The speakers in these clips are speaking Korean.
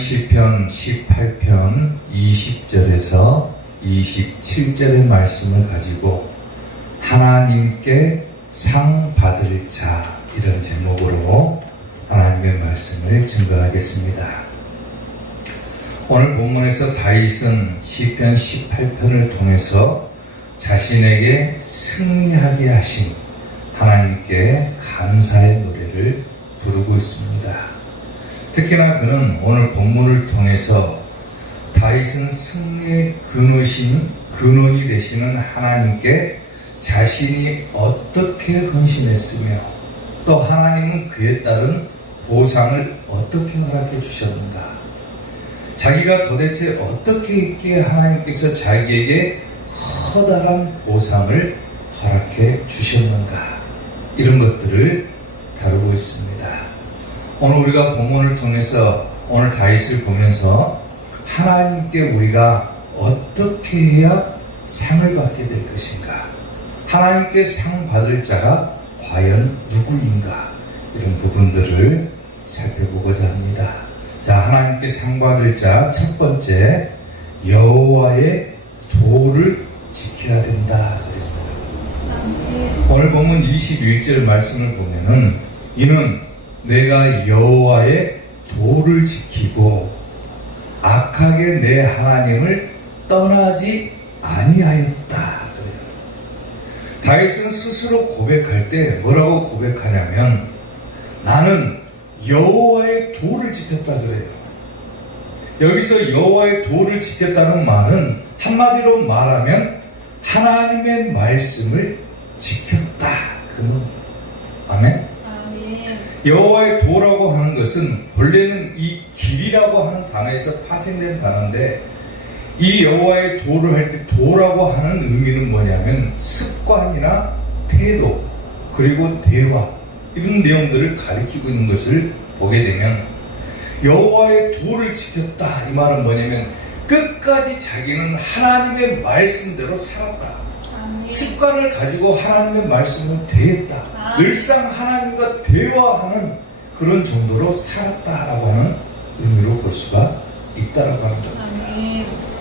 시편 18편 20절에서 27절의 말씀을 가지고 하나님께 상 받을 자, 이런 제목으로 하나님의 말씀을 증거하겠습니다. 오늘 본문에서 다윗은 시편 18편을 통해서 자신에게 승리하게 하신 하나님께 감사의 노래를 부르고 있습니다. 특히나 그는 오늘 본문을 통해서 다윗은 승리의 근원이 되시는 하나님께 자신이 어떻게 헌신했으며 또 하나님은 그에 따른 보상을 어떻게 허락해 주셨는가, 자기가 도대체 어떻게 있기에 하나님께서 자기에게 커다란 보상을 허락해 주셨는가, 이런 것들을 다루고 있습니다. 오늘 우리가 본문을 통해서 오늘 다윗을 보면서 하나님께 우리가 어떻게 해야 상을 받게 될 것인가, 하나님께 상 받을 자가 과연 누구인가, 이런 부분들을 살펴보고자 합니다. 자, 하나님께 상 받을 자 첫 번째, 여호와의 도를 지켜야 된다 그랬어요. 오늘 본문 21절 말씀을 보면은 이는 내가 여호와의 도를 지키고 악하게 내 하나님을 떠나지 아니하였다 그래요. 다윗은 스스로 고백할 때 뭐라고 고백하냐면 나는 여호와의 도를 지켰다 그래요. 여기서 여호와의 도를 지켰다는 말은 한마디로 말하면 하나님의 말씀을 지켰다, 그는. 아멘. 여호와의 도라고 하는 것은 본래는 이 길이라고 하는 단어에서 파생된 단어인데, 이 여호와의 도를 할 때 도라고 하는 의미는 뭐냐면 습관이나 태도 그리고 대화, 이런 내용들을 가리키고 있는 것을 보게 되면 여호와의 도를 지켰다, 이 말은 뭐냐면 끝까지 자기는 하나님의 말씀대로 살았다. 습관을 가지고 하나님의 말씀을 대했다. 늘상 하나님과 대화하는 그런 정도로 살았다라고 하는 의미로 볼 수가 있다라고 하는 겁니다.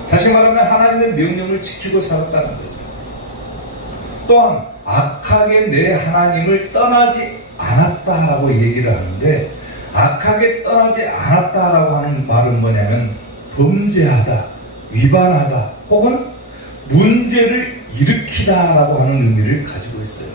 다시 말하면 하나님의 명령을 지키고 살았다는 거죠. 또한 악하게 내 하나님을 떠나지 않았다라고 얘기를 하는데, 악하게 떠나지 않았다라고 하는 말은 뭐냐면 범죄하다, 위반하다, 혹은 문제를 일으키다라고 하는 의미를 가지고 있어요.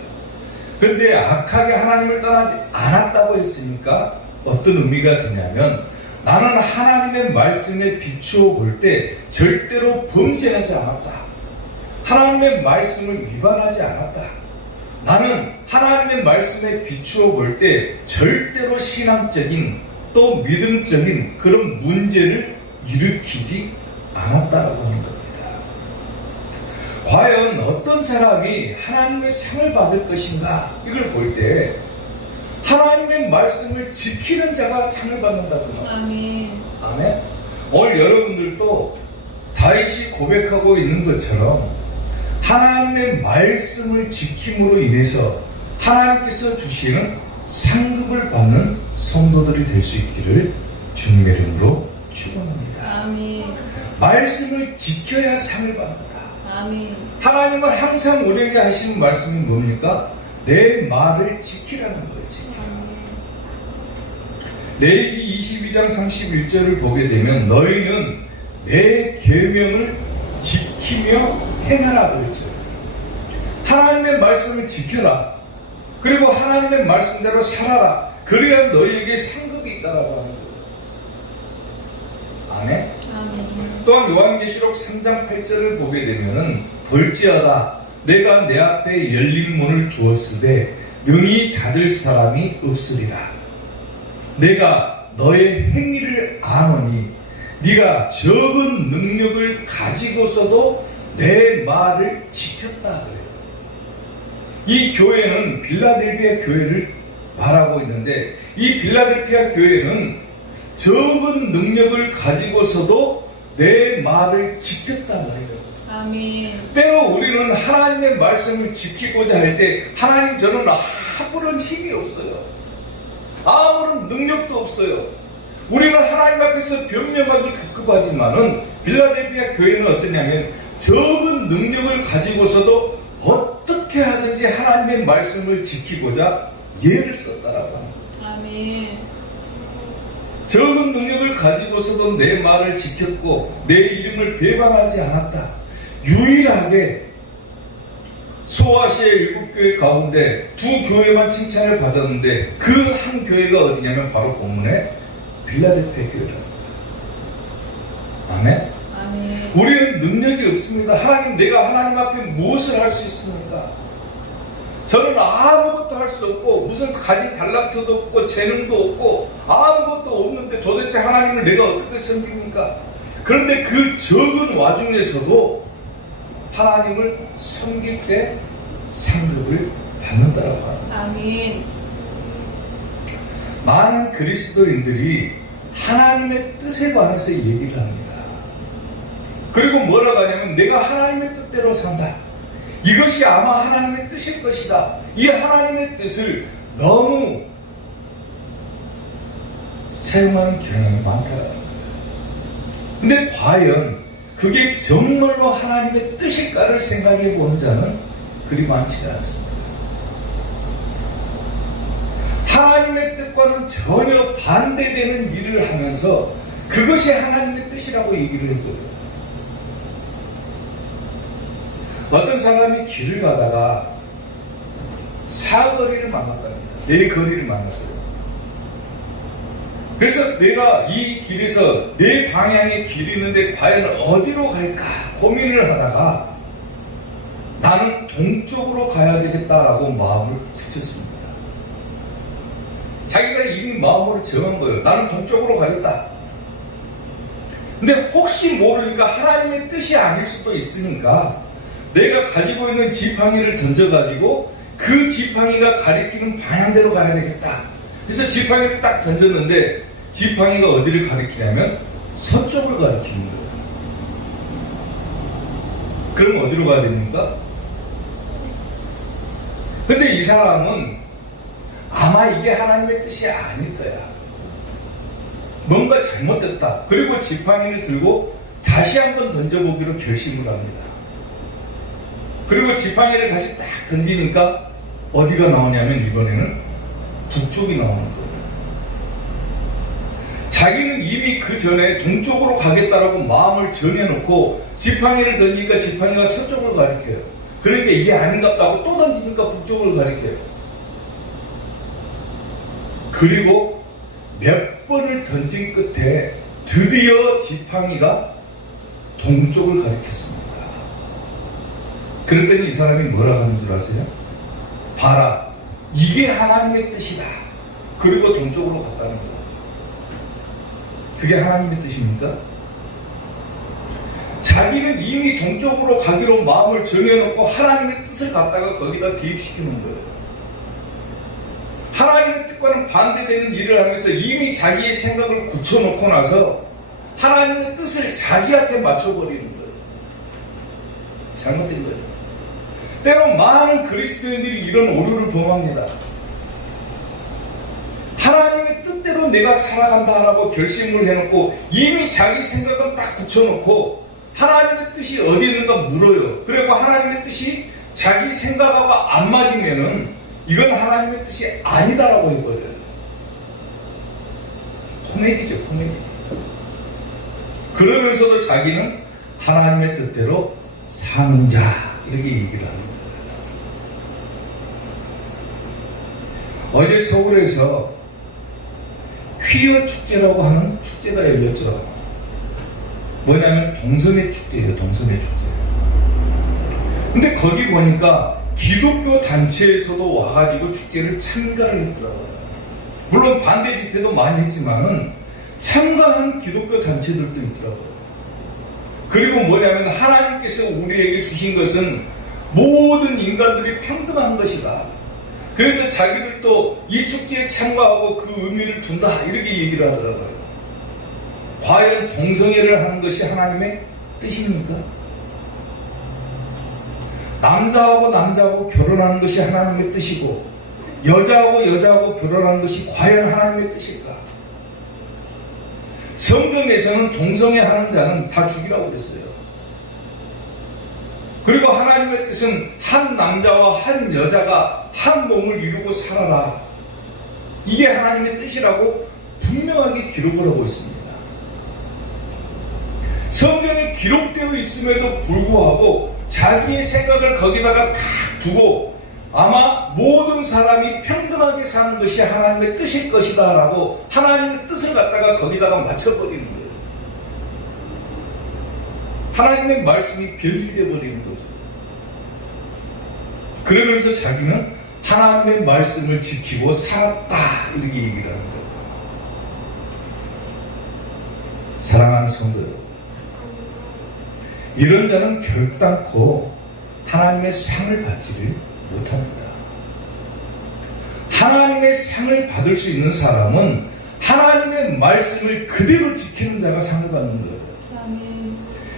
그런데 악하게 하나님을 떠나지 않았다고 했으니까 어떤 의미가 되냐면 나는 하나님의 말씀에 비추어 볼 때 절대로 범죄하지 않았다, 하나님의 말씀을 위반하지 않았다, 나는 하나님의 말씀에 비추어 볼 때 절대로 신앙적인 또 믿음적인 그런 문제를 일으키지 않았다라고 하는 겁니다. 과연 어떤 사람이 하나님의 상을 받을 것인가, 이걸 볼 때 하나님의 말씀을 지키는 자가 상을 받는다고 말합니다. 아멘. 아멘. 오늘 여러분들도 다윗이 고백하고 있는 것처럼 하나님의 말씀을 지킴으로 인해서 하나님께서 주시는 상급을 받는 성도들이 될 수 있기를 주님의 이름으로 축원합니다. 아멘. 말씀을 지켜야 상을 받는다. 아멘. 하나님은 항상 우리에게 하시는 말씀이 뭡니까? 내 말을 지키라는 거예요. 레위기 22장 31절을 보게 되면 너희는 내 계명을 지키며 행하라 그랬죠. 하나님의 말씀을 지켜라, 그리고 하나님의 말씀대로 살아라, 그래야 너희에게 상급이 있다라고 하는 거예요. 아멘. 또한 요한계시록 3장 8절을 보게 되면은 볼지어다 내가 내 앞에 열린 문을 두었으되 능히 닫을 사람이 없으리라. 내가 너의 행위를 아노니 네가 적은 능력을 가지고서도 내 말을 지켰다 그래요. 이 교회는 빌라델피아 교회를 말하고 있는데, 이 빌라델피아 교회는 적은 능력을 가지고서도 내 말을 지켰다 말이에요. 아멘. 때로 우리는 하나님의 말씀을 지키고자 할 때 하나님, 저는 아무런 힘이 없어요, 아무런 능력도 없어요, 우리는 하나님 앞에서 변명하기 급급하지만은 빌라델피아 교회는 어떠냐면 적은 능력을 가지고서도 어떻게 하든지 하나님의 말씀을 지키고자 예를 썼다라고 합니다. 아멘. 적은 능력을 가지고서도 내 말을 지켰고 내 이름을 배반하지 않았다. 유일하게 소아시아 7교회 가운데 2교회만 칭찬을 받았는데 그 한 교회가 어디냐면 바로 본문에 빌라델피아 교회라고. 아멘. 아멘. 우리는 능력이 없습니다. 하나님, 내가 하나님 앞에 무엇을 할 수 있습니까? 저는 아무것도 할 수 없고 무슨 가진 달란트도 없고 재능도 없고 아무것도 없는데 도대체 하나님을 내가 어떻게 섬깁니까? 그런데 그 적은 와중에서도 하나님을 섬길 때 상급을 받는다라고 합니다. 아멘. 많은 그리스도인들이 하나님의 뜻에 관해서 얘기를 합니다. 그리고 뭐라고 하냐면 내가 하나님의 뜻대로 산다. 이것이 아마 하나님의 뜻일 것이다. 이 하나님의 뜻을 너무 사용하는 경향이 많다라는 거예요. 근데 과연 그게 정말로 하나님의 뜻일까를 생각해 보는 자는 그리 많지가 않습니다. 하나님의 뜻과는 전혀 반대되는 일을 하면서 그것이 하나님의 뜻이라고 얘기를 해줘요. 어떤 사람이 길을 가다가 사거리를 만났답니다. 네 거리를 만났어요. 그래서 내가 이 길에서 네 방향의 길이 있는데 과연 어디로 갈까 고민을 하다가 나는 동쪽으로 가야 되겠다라고 마음을 굳혔습니다. 자기가 이미 마음으로 정한 거예요. 나는 동쪽으로 가겠다. 근데 혹시 모르니까 하나님의 뜻이 아닐 수도 있으니까 내가 가지고 있는 지팡이를 던져가지고 그 지팡이가 가리키는 방향대로 가야 되겠다. 그래서 지팡이를 딱 던졌는데 지팡이가 어디를 가리키냐면 서쪽을 가리키는 거예요. 그럼 어디로 가야 됩니까? 근데 이 사람은 아마 이게 하나님의 뜻이 아닐 거야. 뭔가 잘못됐다. 그리고 지팡이를 들고 다시 한번 던져보기로 결심을 합니다. 그리고 지팡이를 다시 딱 던지니까 어디가 나오냐면 이번에는 북쪽이 나오는 거예요. 자기는 이미 그 전에 동쪽으로 가겠다라고 마음을 정해놓고 지팡이를 던지니까 지팡이가 서쪽을 가리켜요. 그러니까 이게 아닌갑다고 또 던지니까 북쪽을 가리켜요. 그리고 몇 번을 던진 끝에 드디어 지팡이가 동쪽을 가리켰습니다. 그랬더니 이 사람이 뭐라 하는 줄 아세요? 봐라, 이게 하나님의 뜻이다. 그리고 동쪽으로 갔다는 거예요. 그게 하나님의 뜻입니까? 자기는 이미 동쪽으로 가기로 마음을 정해놓고 하나님의 뜻을 갖다가 거기다 대입시키는 거예요. 하나님의 뜻과는 반대되는 일을 하면서 이미 자기의 생각을 굳혀놓고 나서 하나님의 뜻을 자기한테 맞춰버리는 거예요. 잘못된 거죠. 때론 많은 그리스도인들이 이런 오류를 범합니다. 하나님의 뜻대로 내가 살아간다라고 결심을 해놓고 이미 자기 생각은 딱 굳혀놓고 하나님의 뜻이 어디 있는가 물어요. 그리고 하나님의 뜻이 자기 생각하고 안 맞으면은 이건 하나님의 뜻이 아니다라고 해버려요. 코미디죠, 코미디. 그러면서도 자기는 하나님의 뜻대로 사는 자 이렇게 얘기를 합니다. 어제 서울에서 퀴어 축제라고 하는 축제가 열렸죠. 뭐냐면 동성애 축제예요. 동성애 축제. 근데 거기 보니까 기독교 단체에서도 와가지고 축제를 참가를 했더라고요. 물론 반대 집회도 많이 했지만은 참가한 기독교 단체들도 있더라고요. 그리고 뭐냐면 하나님께서 우리에게 주신 것은 모든 인간들이 평등한 것이다. 그래서 자기들도 이 축제에 참가하고 그 의미를 둔다 이렇게 얘기를 하더라고요. 과연 동성애를 하는 것이 하나님의 뜻입니까? 남자하고 남자하고 결혼하는 것이 하나님의 뜻이고 여자하고 여자하고 결혼하는 것이 과연 하나님의 뜻일까? 성경에서는 동성애하는 자는 다 죽이라고 그랬어요. 그리고 하나님의 뜻은 한 남자와 한 여자가 한 몸을 이루고 살아라. 이게 하나님의 뜻이라고 분명하게 기록을 하고 있습니다. 성경에 기록되어 있음에도 불구하고 자기의 생각을 거기다가 탁 두고 아마 모든 사람이 평등하게 사는 것이 하나님의 뜻일 것이다 라고 하나님의 뜻을 갖다가 거기다가 맞춰버리는 거예요. 하나님의 말씀이 변질되어 버리는 거죠. 그러면서 자기는 하나님의 말씀을 지키고 살았다 이렇게 얘기를 하는 거예요. 사랑하는 성도 여러분, 이런 자는 결단코 하나님의 상을 받지를 못합니다. 하나님의 상을 받을 수 있는 사람은 하나님의 말씀을 그대로 지키는 자가 상을 받는 거예요.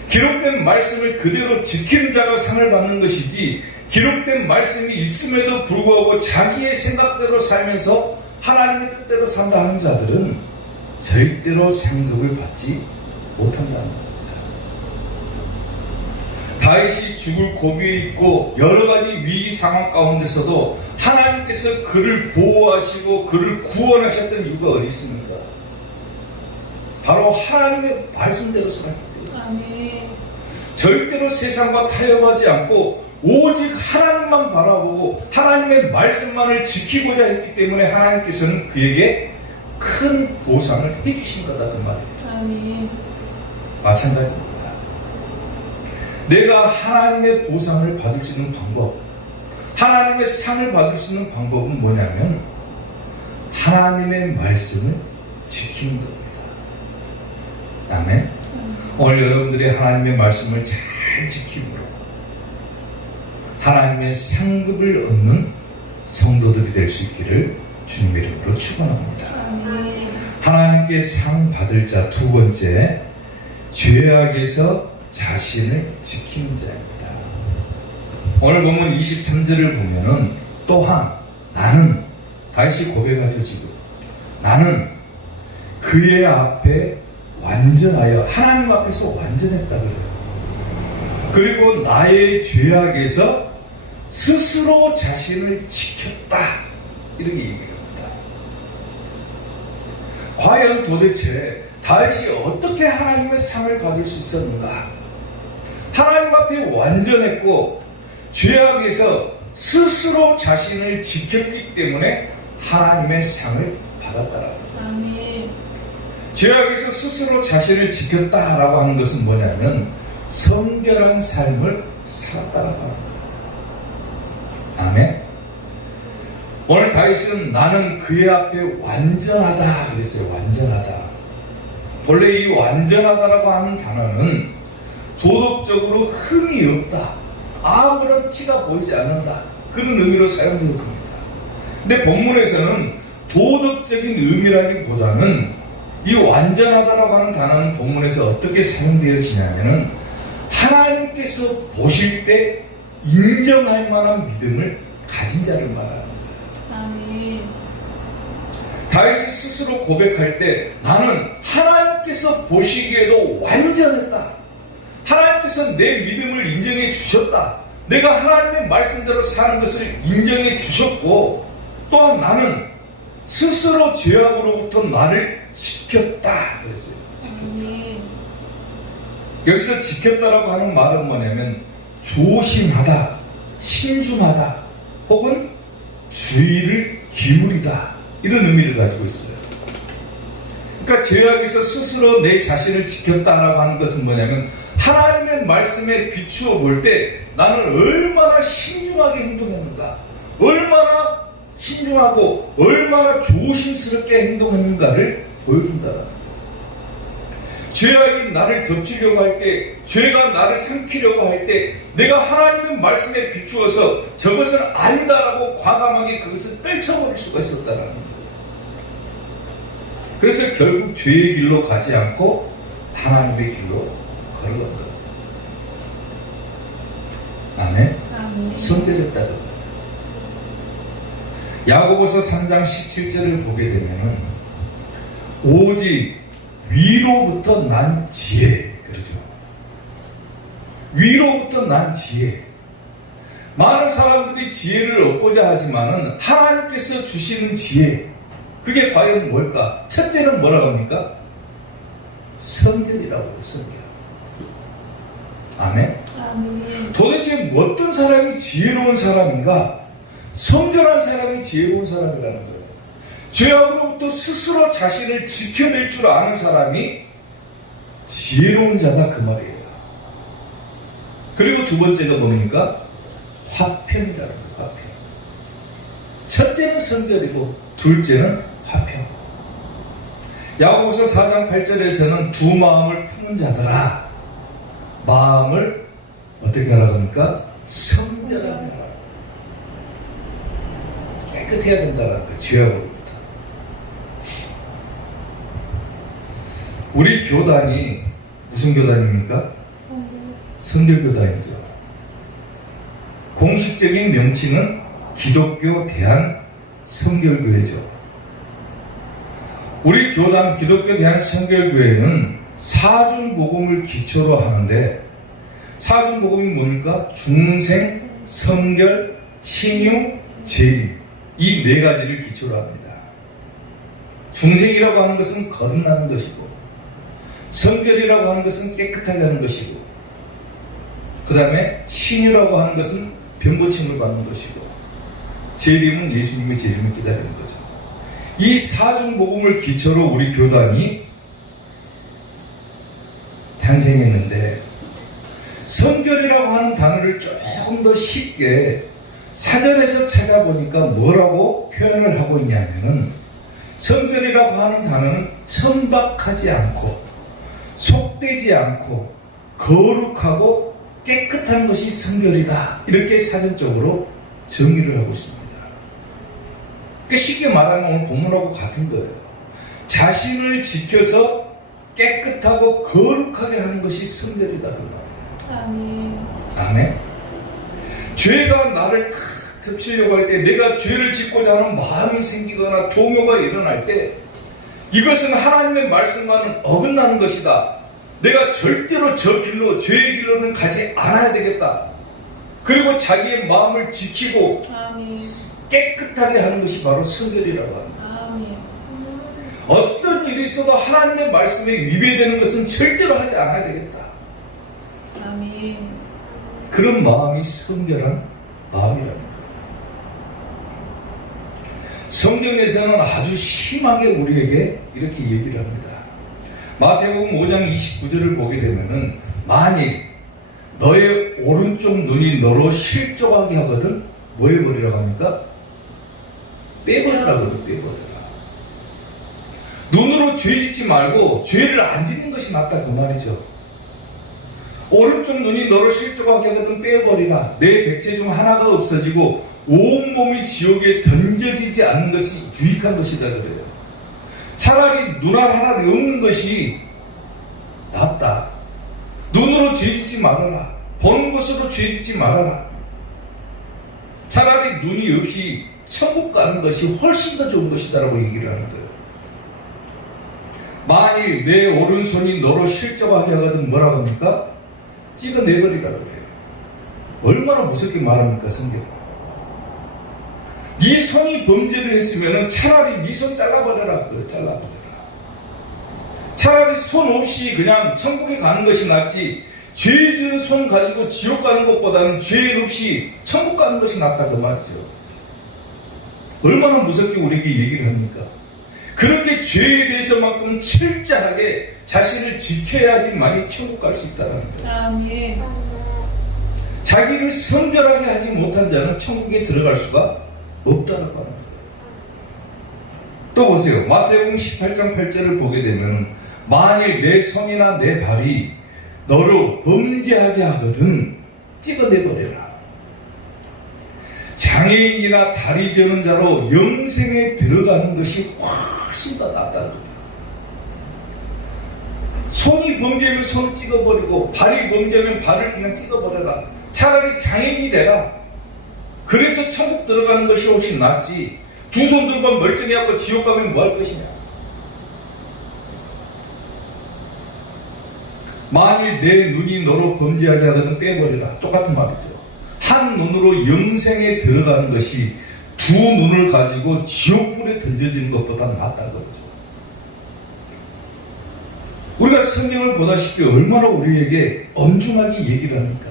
기록된 말씀을 그대로 지키는 자가 상을 받는 것이지, 기록된 말씀이 있음에도 불구하고 자기의 생각대로 살면서 하나님의 뜻대로 산다 하는 자들은 절대로 상급을 받지 못한다는 겁니다. 다윗이 죽을 고비에 있고 여러 가지 위기 상황 가운데서도 하나님께서 그를 보호하시고 그를 구원하셨던 이유가 어디 있습니까? 바로 하나님의 말씀대로 살았기 때문에. 절대로 세상과 타협하지 않고 오직 하나님만 바라보고 하나님의 말씀만을 지키고자 했기 때문에 하나님께서는 그에게 큰 보상을 해주신 거다 그 말이에요. 마찬가지입니다. 내가 하나님의 보상을 받을 수 있는 방법, 하나님의 상을 받을 수 있는 방법은 뭐냐면 하나님의 말씀을 지키는 겁니다. 아멘. 오늘 여러분들이 하나님의 말씀을 잘 지키고 하나님의 상급을 얻는 성도들이 될 수 있기를 주님의 이름으로 축원합니다. 하나님께 상 받을 자 두 번째, 죄악에서 자신을 지키는 자입니다. 오늘 보면 23절을 보면은 또한 나는, 다시 고백하죠. 지금 나는 그의 앞에 완전하여, 하나님 앞에서 완전했다 그래요. 그리고 나의 죄악에서 스스로 자신을 지켰다 이렇게 얘기합니다. 과연 도대체 다윗이 어떻게 하나님의 상을 받을 수 있었는가? 하나님 앞에 완전했고 죄악에서 스스로 자신을 지켰기 때문에 하나님의 상을 받았다라고 합니다. 죄악에서 스스로 자신을 지켰다라고 하는 것은 뭐냐면 성결한 삶을 살았다라고 합니다. 아멘. 오늘 다윗은 나는 그의 앞에 완전하다 그랬어요. 완전하다. 본래 이 완전하다라고 하는 단어는 도덕적으로 흠이 없다, 아무런 티가 보이지 않는다, 그런 의미로 사용되는 겁니다. 근데 본문에서는 도덕적인 의미라기보다는 이 완전하다라고 하는 단어는 본문에서 어떻게 사용되어지냐면은 하나님께서 보실 때 인정할 만한 믿음을 가진 자를 말하는 거예요. 다윗이 스스로 고백할 때 나는 하나님께서 보시기에도 완전했다, 하나님께서 내 믿음을 인정해 주셨다, 내가 하나님의 말씀대로 사는 것을 인정해 주셨고 또한 나는 스스로 죄악으로부터 나를 지켰다 그랬어요. 여기서 지켰다라고 하는 말은 뭐냐면 조심하다, 신중하다, 혹은 주의를 기울이다, 이런 의미를 가지고 있어요. 그러니까 죄악에서 스스로 내 자신을 지켰다라고 하는 것은 뭐냐면 하나님의 말씀에 비추어 볼 때 나는 얼마나 신중하게 행동했는가, 얼마나 신중하고 얼마나 조심스럽게 행동했는가를 보여준다라는 거예요. 죄악이 나를 덮치려고 할 때, 죄가 나를 삼키려고 할 때 내가 하나님의 말씀에 비추어서 저것은 아니다라고 과감하게 그것을 떨쳐버릴 수가 있었다는 거예요. 그래서 결국 죄의 길로 가지 않고 하나님의 길로 걸어간 거예요. 아멘. 성별했다는 거예요. 야고보서 3장 17절을 보게 되면은 오직 위로부터 난 지혜, 그러죠. 위로부터 난 지혜. 많은 사람들이 지혜를 얻고자 하지만은 하나님께서 주시는 지혜, 그게 과연 뭘까? 첫째는 뭐라고 합니까? 성결이라고 해요. 성결. 아멘. 아멘. 도대체 어떤 사람이 지혜로운 사람인가? 성결한 사람이 지혜로운 사람이라는 거예요. 죄악으로부터 스스로 자신을 지켜낼 줄 아는 사람이 지혜로운 자다, 그 말이에요. 그리고 두 번째가 뭡니까? 화평이라는 거예요. 화평. 첫째는 성결이고 둘째는 화평. 야고보서 4장 8절에서는 두 마음을 품은 자들아, 마음을 어떻게 하라고 합니까? 성결하게 하라. 깨끗해야 된다는 거예요. 죄악으로부터. 우리 교단이 무슨 교단입니까? 성결교단이죠. 공식적인 명칭은 기독교 대한성결교회죠. 우리 교단 기독교 대한성결교회는 사중복음을 기초로 하는데, 사중복음이 뭡니까? 중생, 성결, 신유, 재림, 이 네 가지를 기초로 합니다. 중생이라고 하는 것은 거듭나는 것이고, 성결이라고 하는 것은 깨끗하게 하는 것이고, 그 다음에 신유라고 하는 것은 병고침을 받는 것이고, 재림은 예수님의 재림을 기다리는 거죠. 이 사중복음을 기초로 우리 교단이 탄생했는데, 성결이라고 하는 단어를 조금 더 쉽게 사전에서 찾아보니까 뭐라고 표현을 하고 있냐면은, 성결이라고 하는 단어는 천박하지 않고 속되지 않고 거룩하고 깨끗한 것이 성결이다, 이렇게 사전적으로 정의를 하고 있습니다. 그러니까 쉽게 말하면 오늘 본문하고 같은 거예요. 자신을 지켜서 깨끗하고 거룩하게 하는 것이 성결이다, 그 말이에요. 아멘. 아멘. 죄가 나를 탁 덮치려고 할 때, 내가 죄를 짓고자 하는 마음이 생기거나 동요가 일어날 때, 이것은 하나님의 말씀과는 어긋나는 것이다. 내가 절대로 저 길로, 죄의 길로는 가지 않아야 되겠다. 그리고 자기의 마음을 지키고 아멘. 깨끗하게 하는 것이 바로 성결이라고 합니다. 아멘. 어떤 일이 있어도 하나님의 말씀에 위배되는 것은 절대로 하지 않아야 되겠다. 아멘. 그런 마음이 성결한 마음이라는 거예요. 성경에서는 아주 심하게 우리에게 이렇게 얘기를 합니다. 마태복음 5장 29절을 보게 되면은, 만일 너의 오른쪽 눈이 너로 실족하게 하거든 뭐 해버리라고 합니까? 빼버리라고 그래요. 빼버리라. 눈으로 죄 짓지 말고 죄를 안 짓는 것이 낫다, 그 말이죠. 오른쪽 눈이 너를 실족하게 하거든 빼버리라. 내 백체 중 하나가 없어지고 온몸이 지옥에 던져지지 않는 것이 유익한 것이다, 그래요. 차라리 눈 하나를 없는 것이 낫다. 눈으로 죄 짓지 말아라. 보는 것으로 죄 짓지 말아라. 차라리 눈이 없이 천국 가는 것이 훨씬 더 좋은 것이다라고 얘기를 하는 거예요. 만일 내 오른손이 너로 실족하게 하거든 뭐라고 합니까? 찍어내버리라고 해요. 얼마나 무섭게 말합니까, 성경. 네 손이 범죄를 했으면 차라리 네 손 잘라버려라. 그래, 잘라버려라. 차라리 손 없이 그냥 천국에 가는 것이 낫지, 죄 지은 손 가지고 지옥 가는 것보다는 죄 없이 천국 가는 것이 낫다, 그 말이죠. 얼마나 무섭게 우리에게 얘기를 합니까? 그렇게 죄에 대해서만큼 철저하게 자신을 지켜야지만이 천국 갈 수 있다는 거예요. 아멘. 자기를 성결하게 하지 못한 자는 천국에 들어갈 수가 없다라고 하는 거예요. 또 보세요. 마태복음 18장 8절을 보게 되면, 만일 내 손이나 내 발이 너로 범죄하게 하거든 찍어내버려라. 장애인이나 다리 저는 자로 영생에 들어가는 것이 훨씬 더 낫다는 거예요. 손이 범죄하면 손을 찍어버리고, 발이 범죄하면 발을 그냥 찍어버려라. 차라리 장애인이 되라. 그래서 천국 들어가는 것이 훨씬 낫지, 두 손 들고 멀쩡해갖고 지옥 가면 뭐 할 것이냐. 만일 내 눈이 너로 범죄하게 하거든 빼버리라. 똑같은 말이죠. 한 눈으로 영생에 들어가는 것이 두 눈을 가지고 지옥불에 던져지는 것보다 낫다는 거죠. 우리가 성경을 보다시피 얼마나 우리에게 엄중하게 얘기를 합니까?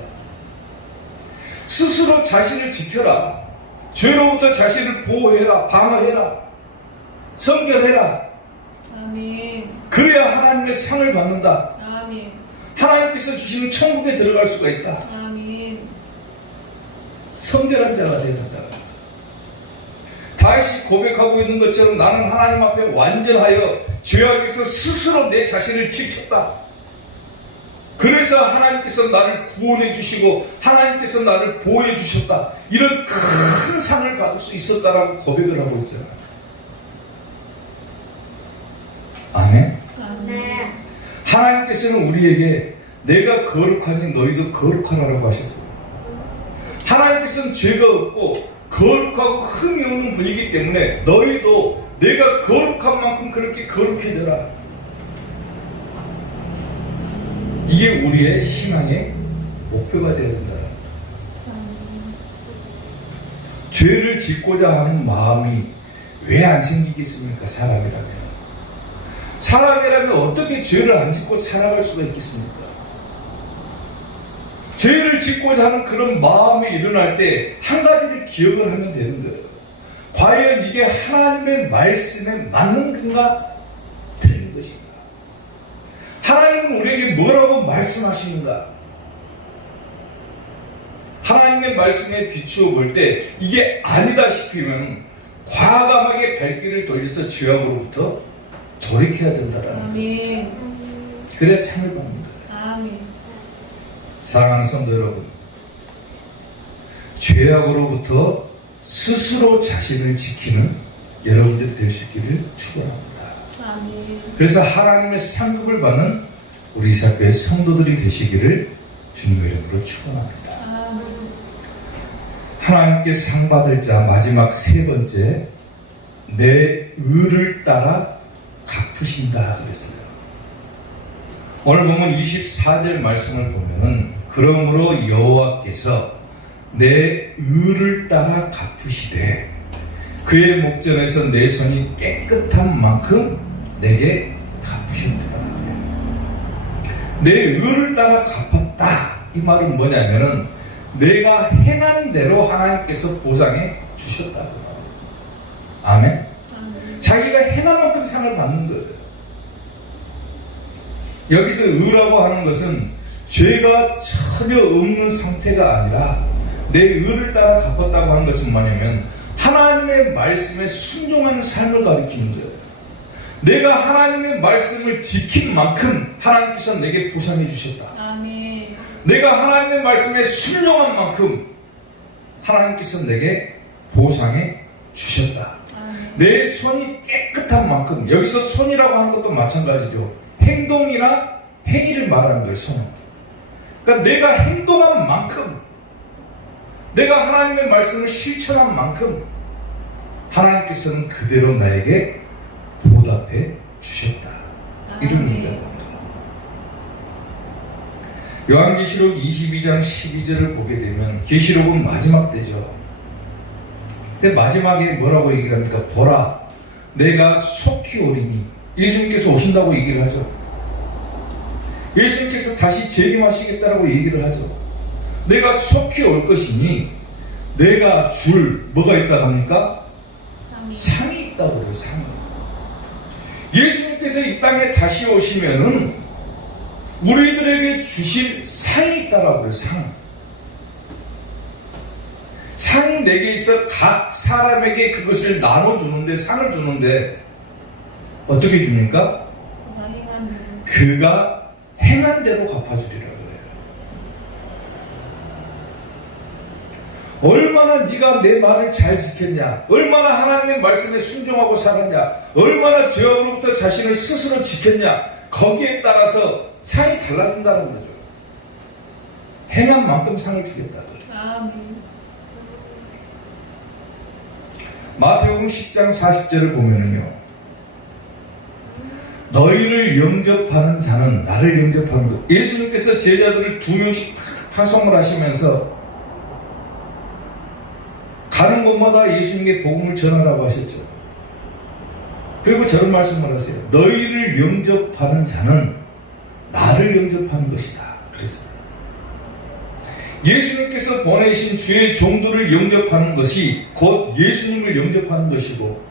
스스로 자신을 지켜라. 죄로부터 자신을 보호해라. 방어해라. 성결해라. 아멘. 그래야 하나님의 상을 받는다. 아멘. 하나님께서 주시는 천국에 들어갈 수가 있다. 아멘. 성결한 자가 되어야 한다. 다시 고백하고 있는 것처럼 나는 하나님 앞에 완전하여 죄악에서 스스로 내 자신을 지켰다. 그래서 하나님께서 나를 구원해 주시고 하나님께서 나를 보호해 주셨다. 이런 큰 상을 받을 수 있었다라고 고백을 하고 있잖아요. 아멘. 아멘. 하나님께서는 우리에게 내가 거룩하니 너희도 거룩하라고 하셨어요. 하나님께서는 죄가 없고 거룩하고 흠이 없는 분이기 때문에 너희도 내가 거룩한 만큼 그렇게 거룩해져라. 이게 우리의 신앙의 목표가 되어야 된다. 죄를 짓고자 하는 마음이 왜 안 생기겠습니까? 사람이라면 어떻게 죄를 안 짓고 살아갈 수가 있겠습니까? 죄를 짓고자 하는 그런 마음이 일어날 때 한 가지를 기억을 하면 되는 거예요. 과연 이게 하나님의 말씀에 맞는 건가? 틀린 것인가? 하나님은 우리에게 뭐라고 말씀하시는가? 하나님의 말씀에 비추어 볼 때 이게 아니다 싶으면 과감하게 발길을 돌려서 죄악으로부터 돌이켜야 된다라는 거예요. 그래야 상을 받는 거예요. 아멘. 사랑하는 성도 여러분, 죄악으로부터 스스로 자신을 지키는 여러분들이 될 수 있기를 축원합니다. 아멘. 그래서 하나님의 상급을 받는 우리 이사교의 성도들이 되시기를 주님의 이름으로 축원합니다. 아멘. 하나님께 상 받을 자 마지막 세 번째, 내 의를 따라 갚으신다 그랬어요. 오늘 보면 24절 말씀을 보면은 그러므로 여호와께서 내 의를 따라 갚으시되 그의 목전에서 내 손이 깨끗한 만큼 내게 갚으셨다. 내 의를 따라 갚았다. 이 말은 뭐냐면은 내가 행한 대로 하나님께서 보상해 주셨다. 아멘. 자기가 행한 만큼 상을 받는 거예요. 여기서 의라고 하는 것은 죄가 전혀 없는 상태가 아니라 내 의를 따라 갚았다고 하는 것은 뭐냐면 하나님의 말씀에 순종하는 삶을 가리키는 거예요. 내가 하나님의 말씀을 지킨 만큼 하나님께서 내게 보상해 주셨다. 아멘. 내가 하나님의 말씀에 순종한 만큼 하나님께서 내게 보상해 주셨다. 아멘. 내 손이 깨끗한 만큼, 여기서 손이라고 하는 것도 마찬가지죠. 행동이나 행위를 말하는 거예요. 손은. 그러니까 내가 행동한 만큼, 내가 하나님의 말씀을 실천한 만큼 하나님께서는 그대로 나에게 보답해 주셨다. 이런 의미가 됩니다. 요한계시록 22장 12절을 보게 되면 계시록은 마지막 때죠. 근데 마지막에 뭐라고 얘기를 합니까? 보라, 내가 속히 오리니. 예수님께서 오신다고 얘기를 하죠. 예수님께서 다시 재림하시겠다라고 얘기를 하죠. 내가 속히 올 것이니 내가 줄 뭐가 있다고 합니까? 상이 있다고 그래요. 상이. 예수님께서 이 땅에 다시 오시면은 우리들에게 주실 상이 있다라고 그래요. 상이 내게 있어 각 사람에게 그것을 나눠주는데, 상을 주는데 어떻게 줍니까? 그가 행한 대로 갚아주리라고 그래요. 얼마나 네가 내 말을 잘 지켰냐, 얼마나 하나님의 말씀에 순종하고 살았냐, 얼마나 죄악으로부터 자신을 스스로 지켰냐, 거기에 따라서 상이 달라진다는 거죠. 행한 만큼 상을 주겠다. 아멘. 마태복음 10장 40절을 보면은요, 너희를 영접하는 자는 나를 영접하는 것. 예수님께서 제자들을 2명씩 탁 파송을 하시면서 가는 곳마다 예수님의 복음을 전하라고 하셨죠. 그리고 저런 말씀을 하세요. 너희를 영접하는 자는 나를 영접하는 것이다. 그래서 예수님께서 보내신 주의 종들을 영접하는 것이 곧 예수님을 영접하는 것이고,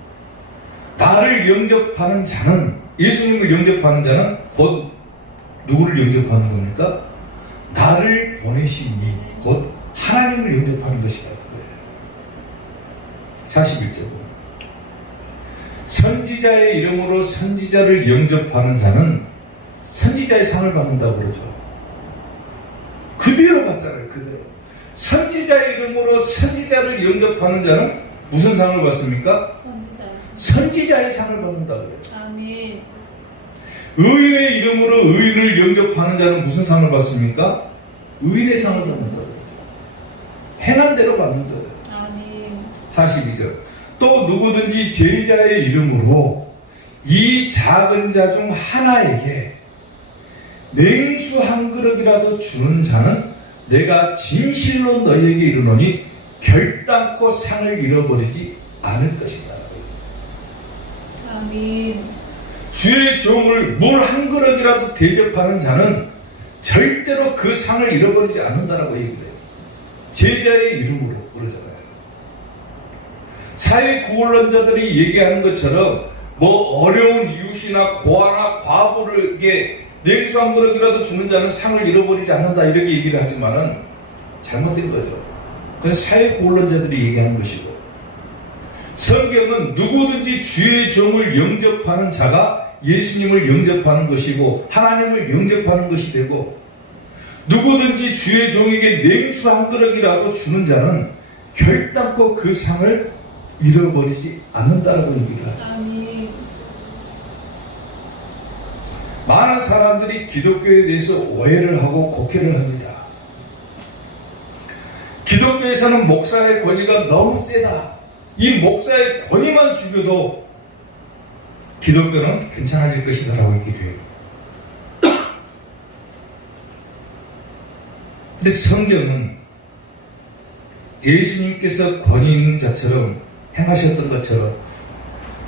나를 영접하는 자는, 예수님을 영접하는 자는 곧 누구를 영접하는 겁니까? 나를 보내신 이, 곧 하나님을 영접하는 것이다. 그거예요. 41절. 선지자의 이름으로 선지자를 영접하는 자는 선지자의 상을 받는다고 그러죠. 그대로 받잖아요. 그대로. 선지자의 이름으로 선지자를 영접하는 자는 무슨 상을 받습니까? 선지자의 상을 받는다고 그래요. 아멘. 의인의 이름으로 의인을 영접하는 자는 무슨 상을 받습니까? 의인의 상을 받는다고 그러죠. 행한 대로 받는 거예요. 아멘. 42절. 또 누구든지 제자의 이름으로 이 작은 자 중 하나에게 냉수 한 그릇이라도 주는 자는 내가 진실로 너희에게 이르노니 결단코 상을 잃어버리지 않을 것이다. 아멘. 주의 종을 물 한 그릇이라도 대접하는 자는 절대로 그 상을 잃어버리지 않는다라고 얘기해요. 제자의 이름으로 그러잖아요. 사회 구원론자들이 얘기하는 것처럼 뭐 어려운 이웃이나 고아나 과부에게 냉수 한 그릇이라도 주는 자는 상을 잃어버리지 않는다 이렇게 얘기를 하지만은 잘못된 거죠. 그건 사회 구원론자들이 얘기하는 것이고, 성경은 누구든지 주의 종을 영접하는 자가 예수님을 영접하는 것이고 하나님을 영접하는 것이 되고, 누구든지 주의 종에게 냉수 한 그릇이라도 주는 자는 결단코 그 상을 잃어버리지 않는다라고 얘기를 하죠. 아멘. 많은 사람들이 기독교에 대해서 오해를 하고 곡해를 합니다. 기독교에서는 목사의 권위가 너무 세다. 이 목사의 권위만 죽여도 기독교는 괜찮아질 것이다 라고 얘기를 해요. 근데 성경은 예수님께서 권위 있는 자처럼 행하셨던 것처럼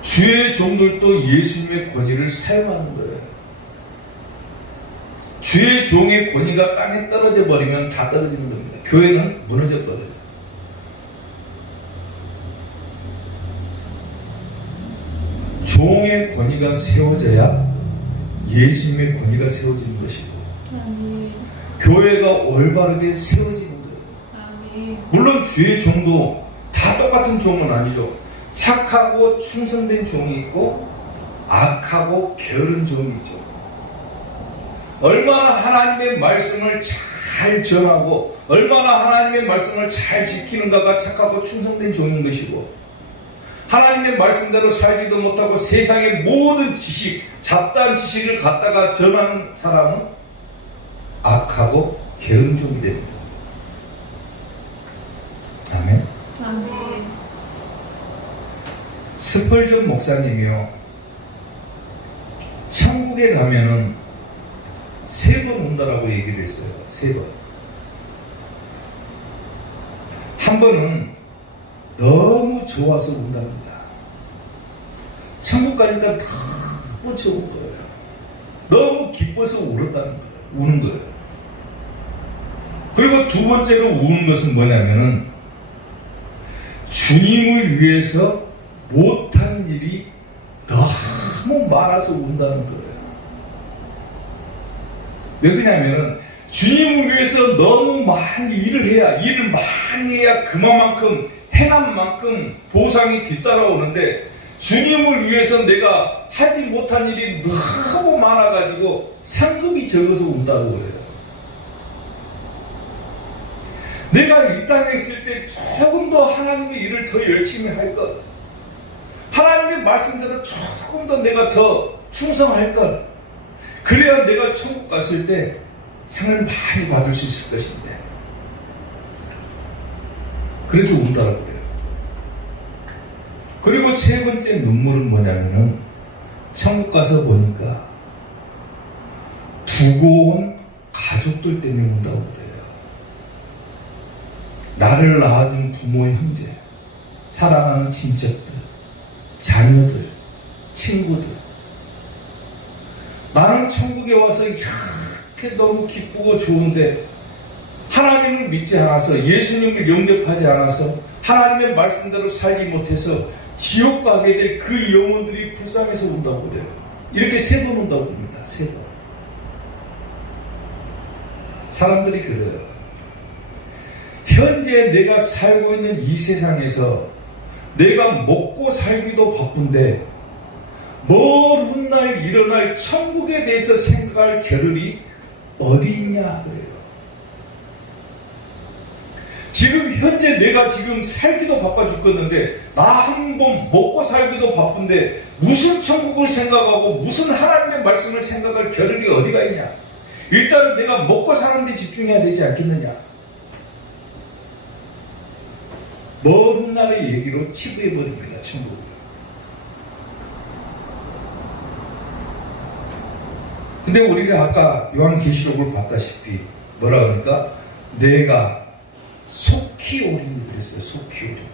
주의 종들도 예수님의 권위를 사용하는 거예요. 주의 종의 권위가 땅에 떨어져 버리면 다 떨어지는 겁니다. 교회는 무너져 버려요. 종의 권위가 세워져야 예수님의 권위가 세워지는 것이고, 아멘. 교회가 올바르게 세워지는 거예요. 아멘. 물론 주의 종도 다 똑같은 종은 아니죠. 착하고 충성된 종이 있고 악하고 게으른 종이 있죠. 얼마나 하나님의 말씀을 잘 전하고 얼마나 하나님의 말씀을 잘 지키는가가 착하고 충성된 종인 것이고, 하나님의 말씀대로 살지도 못하고 세상의 모든 지식, 잡다한 지식을 갖다가 전하는 사람은 악하고 게으른 종이 됩니다. 아멘. 아멘. 스펄전 목사님이요, 천국에 가면은 3번 온다라고 얘기를 했어요. 3번. 한 번은 너무 좋아서 운답니다. 천국 가니까 너무 좋은 거예요. 너무 기뻐서 울었다는 거예요. 우는 거예요. 그리고 두 번째로 우는 것은 뭐냐면은 주님을 위해서 못한 일이 너무 많아서 운다는 거예요. 왜 그러냐면은 주님을 위해서 너무 많이 일을 많이 해야 그만큼 행한 만큼 보상이 뒤따라오는데, 주님을 위해서 내가 하지 못한 일이 너무 많아가지고 상급이 적어서 운다고 그래요. 내가 이 땅에 있을 때 조금 더 하나님의 일을 더 열심히 할 것, 하나님의 말씀대로 조금 더 내가 더 충성할 것, 그래야 내가 천국 갔을 때 상을 많이 받을 수 있을 것인데, 그래서 운다라고 그래요. 그리고 세 번째 눈물은 뭐냐면은 천국 가서 보니까 두고 온 가족들 때문에 온다고 그래요. 나를 낳아준 부모의 형제, 사랑하는 친척들, 자녀들, 친구들. 나는 천국에 와서 이렇게 너무 기쁘고 좋은데 하나님을 믿지 않아서, 예수님을 영접하지 않아서, 하나님의 말씀대로 살지 못해서 지옥 가게 될 그 영혼들이 불쌍해서 온다고 그래요. 이렇게 3번 온다고 합니다. 3번. 사람들이 그래요. 현재 내가 살고 있는 이 세상에서 내가 먹고 살기도 바쁜데 먼 훗날 일어날 천국에 대해서 생각할 겨를이 어디 있냐 그래요. 지금 현재 내가 지금 살기도 바빠 죽겠는데, 나 한 번 먹고 살기도 바쁜데 무슨 천국을 생각하고 무슨 하나님의 말씀을 생각할 겨를이 어디가 있냐. 일단은 내가 먹고 사는 데 집중해야 되지 않겠느냐. 먼 훗날의 얘기로 치부해버립니다. 천국을. 근데 우리가 아까 요한계시록을 봤다시피 뭐라 그러니까 내가 속히 오리니 그랬어요. 속히 오리니.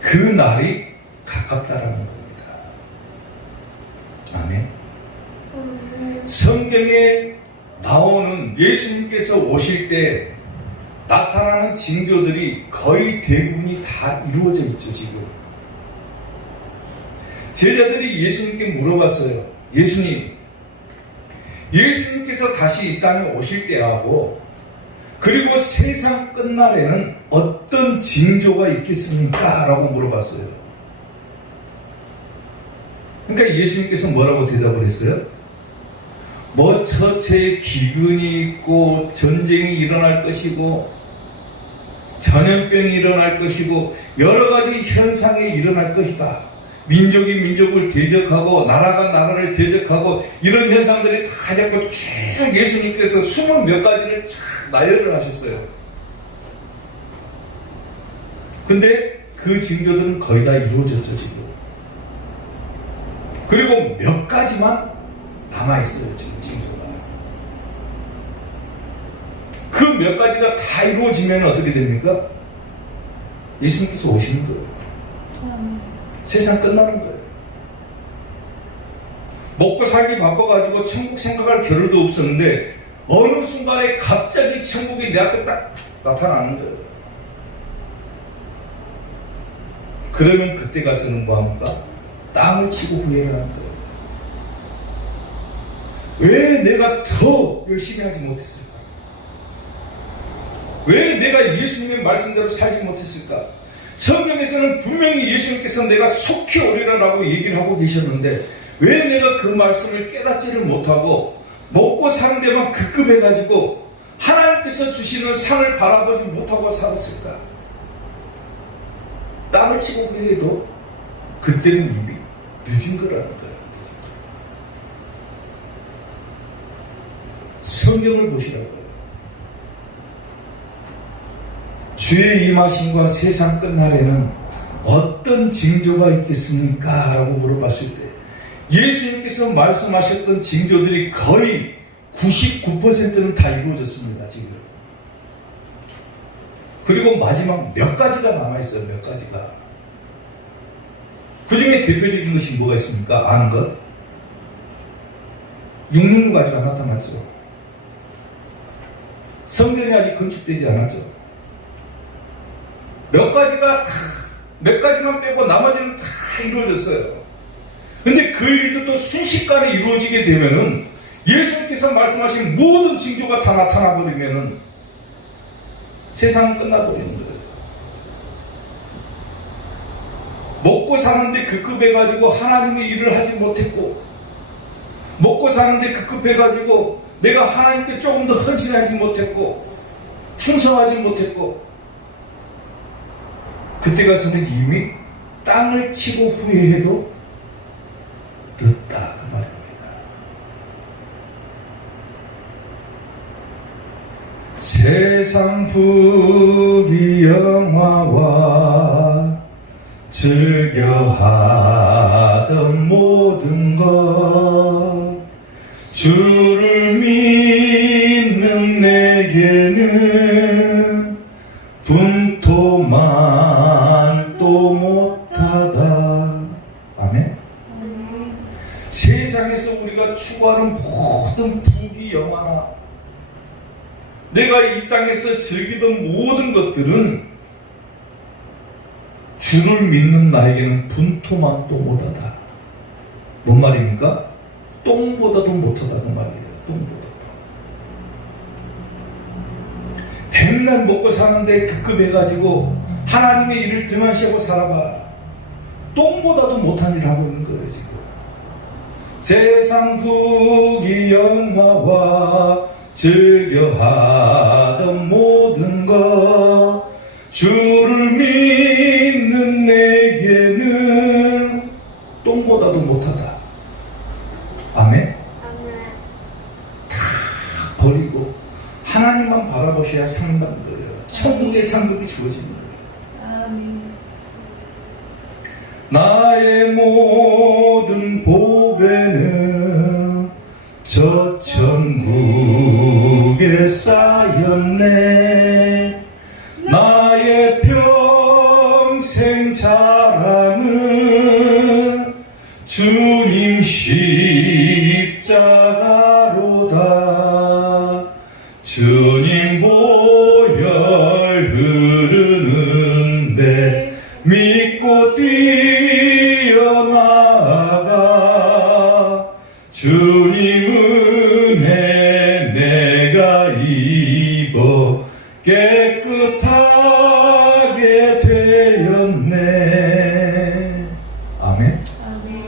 그 날이 가깝다라는 겁니다. 아멘. 성경에 나오는 예수님께서 오실 때 나타나는 징조들이 거의 대부분이 다 이루어져 있죠. 지금 제자들이 예수님께 물어봤어요. 예수님께서 다시 이 땅에 오실 때하고 그리고 세상 끝날에는 어떤 징조가 있겠습니까? 라고 물어봤어요. 그러니까 예수님께서 뭐라고 대답을 했어요? 뭐 처체에 기근이 있고 전쟁이 일어날 것이고 전염병이 일어날 것이고 여러 가지 현상이 일어날 것이다. 민족이 민족을 대적하고 나라가 나라를 대적하고 이런 현상들이 다 자꾸 쭉 예수님께서 20몇 가지를 쫙 나열을 하셨어요. 근데 그 징조들은 거의 다 이루어졌죠 지금. 그리고 몇 가지만 남아있어요 지금 징조가. 그 몇 가지가 다 이루어지면 어떻게 됩니까? 예수님께서 오시는 거예요. 세상 끝나는 거예요. 먹고 살기 바빠가지고 천국 생각할 겨를도 없었는데 어느 순간에 갑자기 천국이 내 앞에 딱 나타나는 거예요. 그러면 그때 가서는 뭐합니까? 땅을 치고 후회를 하는 거예요. 왜 내가 더 열심히 하지 못했을까? 왜 내가 예수님의 말씀대로 살지 못했을까? 성경에서는 분명히 예수님께서 내가 속히 오리라라고 얘기를 하고 계셨는데 왜 내가 그 말씀을 깨닫지를 못하고 먹고 사는 데만 급급해가지고 하나님께서 주시는 상을 바라보지 못하고 살았을까? 땀을 치고 후회해도 그때는 이미 늦은 거라는 거예요. 늦은 거. 성경을 보시라고요. 주의 임하심과 세상 끝날에는 어떤 징조가 있겠습니까? 라고 물어봤을 때 예수님께서 말씀하셨던 징조들이 거의 99%는 다 이루어졌습니다. 지금. 그리고 마지막 몇 가지가 남아있어요. 몇 가지가. 그 중에 대표적인 것이 뭐가 있습니까? 아는 것? 666가지가 나타났죠. 성전이 아직 건축되지 않았죠. 몇 가지만 빼고 나머지는 다 이루어졌어요. 근데 그 일도 또 순식간에 이루어지게 되면은 예수님께서 말씀하신 모든 징조가 다 나타나 버리면은 세상은 끝나버리는 거예요. 먹고 사는데 급급해가지고 하나님의 일을 하지 못했고, 먹고 사는데 급급해가지고 내가 하나님께 조금 더 헌신하지 못했고, 충성하지 못했고, 그때 가서는 이미 땅을 치고 후회해도 늦다 그 말입니다. 세상 부귀영화와 즐겨하던 모든 것 주를 믿는 내게는 분토만도 못하다. 아멘. 세상에서 우리가 추구하는 모든 부귀 영화나 내가 이 땅에서 즐기던 모든 것들은 주를 믿는 나에게는 분토만도 못하다. 뭔 말입니까? 똥보다도 못하다는 말이에요. 똥보다도. 백날 먹고 사는데 급급해가지고 하나님의 일을 등한시하고 살아봐. 똥보다도 못한 일을 하고 있는 거예요 지금. 세상 부귀 영화와 즐겨하던 모든 것 주를 믿는 내게는 똥보다도 못하다. 아멘. 다 버리고 하나님만 바라보셔야 상받는 거예요. 천국의 상급이 주어지는 거예요. 아멘. 나의 모든 보배는 저 천국에 쌓였네. 나의 평생 자랑은 주님 십자가로다. 주님 보혈 흐르는데 믿고 뛰어나가. 주님 은혜 내가 입어 깨끗하게 되었네. 아멘. 아멘.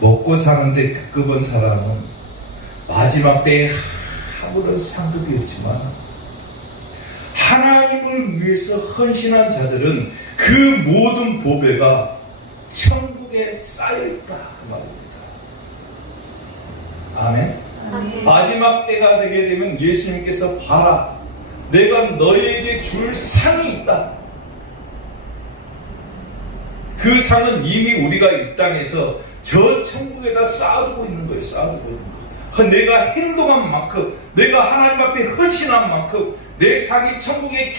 먹고 사는데 급급한 사람은 마지막 때에 아무런 상급이 없지만 하나님을 위해서 헌신한 자들은 그 모든 보배가 천국에 쌓여있다 그 말입니다. 아멘. 아멘. 마지막 때가 되게 되면 예수님께서 봐라, 내가 너희에게 줄 상이 있다. 그 상은 이미 우리가 이 땅에서 저 천국에다 쌓아두고 있는 거예요. 쌓아두고 있는 거예요. 내가 행동한 만큼, 내가 하나님 앞에 헌신한 만큼 내 상이 천국에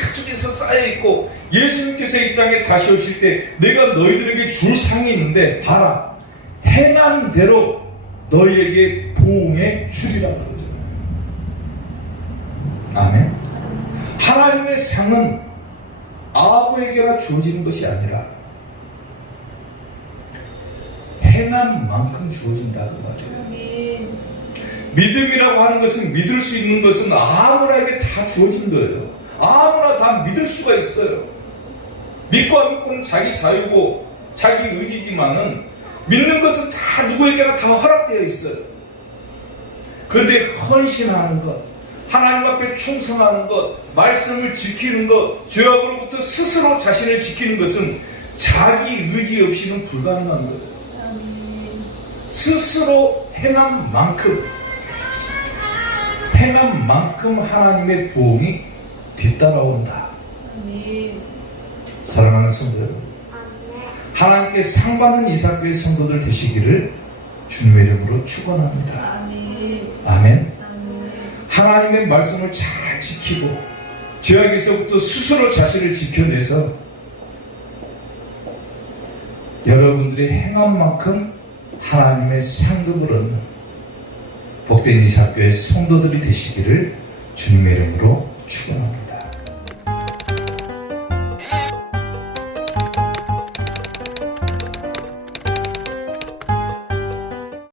계속해서 쌓여있고, 예수님께서 이 땅에 다시 오실 때 내가 너희들에게 줄 상이 있는데 봐라, 행한 대로 너희에게 보응해 주리라 그러잖아요. 아멘. 하나님의 상은 아무에게나 주어지는 것이 아니라 행한 만큼 주어진다 그 말이에요. 아멘. 믿음이라고 하는 것은, 믿을 수 있는 것은 아무나에게 다 주어진 거예요. 아무나 다 믿을 수가 있어요. 믿고 안 믿고는 자기 자유고 자기 의지지만은 믿는 것은 다 누구에게나 다 허락되어 있어요. 그런데 헌신하는 것, 하나님 앞에 충성하는 것, 말씀을 지키는 것, 죄악으로부터 스스로 자신을 지키는 것은 자기 의지 없이는 불가능한 거예요. 아멘. 스스로 행한 만큼 하나님의 보응이 뒤따라온다. 아멘. 사랑하는 성도 여러분, 하나님께 상받는 이삭교회 성도들 되시기를 주님의 이름으로 축원합니다. 아멘. 아멘. 아멘. 하나님의 말씀을 잘 지키고 죄악에서부터 스스로 자신을 지켜내서 여러분들이 행한 만큼 하나님의 상급을 얻는 복된 이삭교회 성도들이 되시기를 주님의 이름으로 축원합니다.